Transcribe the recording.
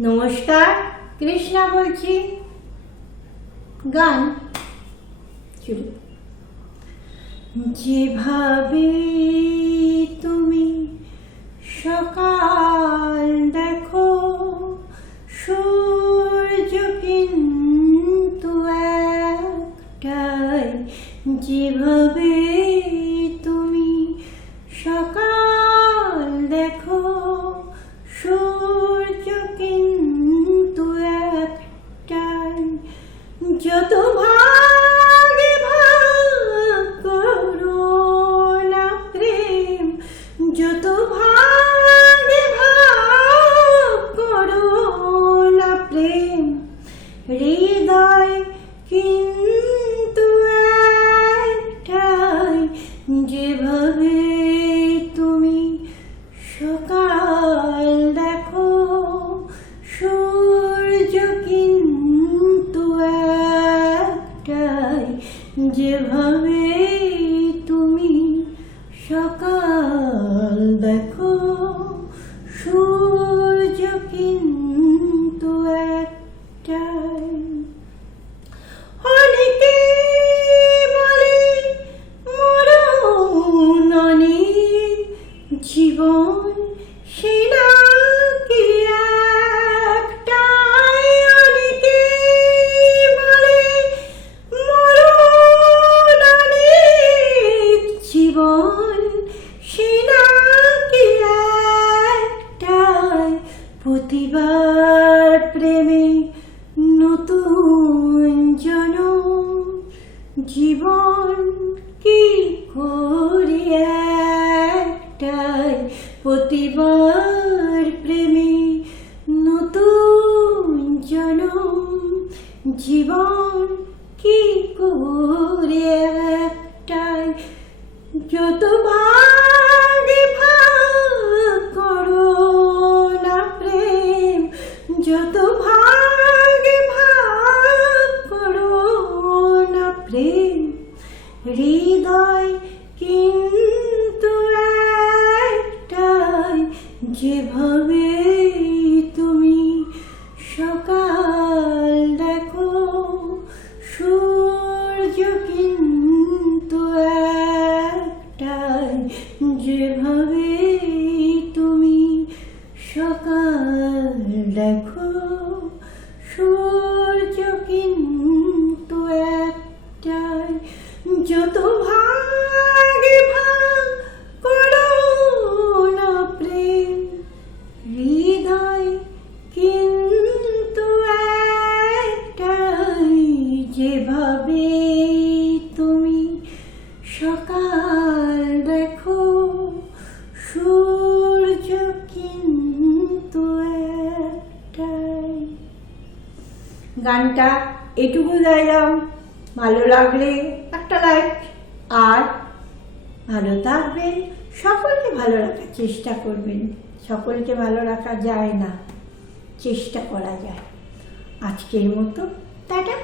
নমস্কার কৃষ্ণা বলছি। গান। যেভাবে তুমি সকাল দেখো সূর্য কিন্তু একটাই। যেভাবে যত ভাগে ভাগ করো না প্রেম যত ভাগে ভাগ করো না প্রেম হৃদয় কিন্তু যেভাবে তুমি সকাল দেখো সূর্য কিন্তু প্রতিবার প্রেমে নতুন জনম জীবন কি করে একটাই? প্রতিবার প্রেমে নতুন জনম জীবন কি করে একটাই? যত ভাগে যত ভাগে ভাগ করো না প্রেম, হৃদয় কিন্তু একটাই, যেভাবে তুমি সকাল দেখো, সূর্য কিন্তু একটাই, যেভাবে গানটা এটুকু গাইলাম, ভালো লাগলে একটা লাইক আর ভালো থাকবেন, সকলকে ভালো রাখার চেষ্টা করবেন। সকলকে ভালো রাখা যায় না, চেষ্টা করা যায়। আজকের মতো, টাটা।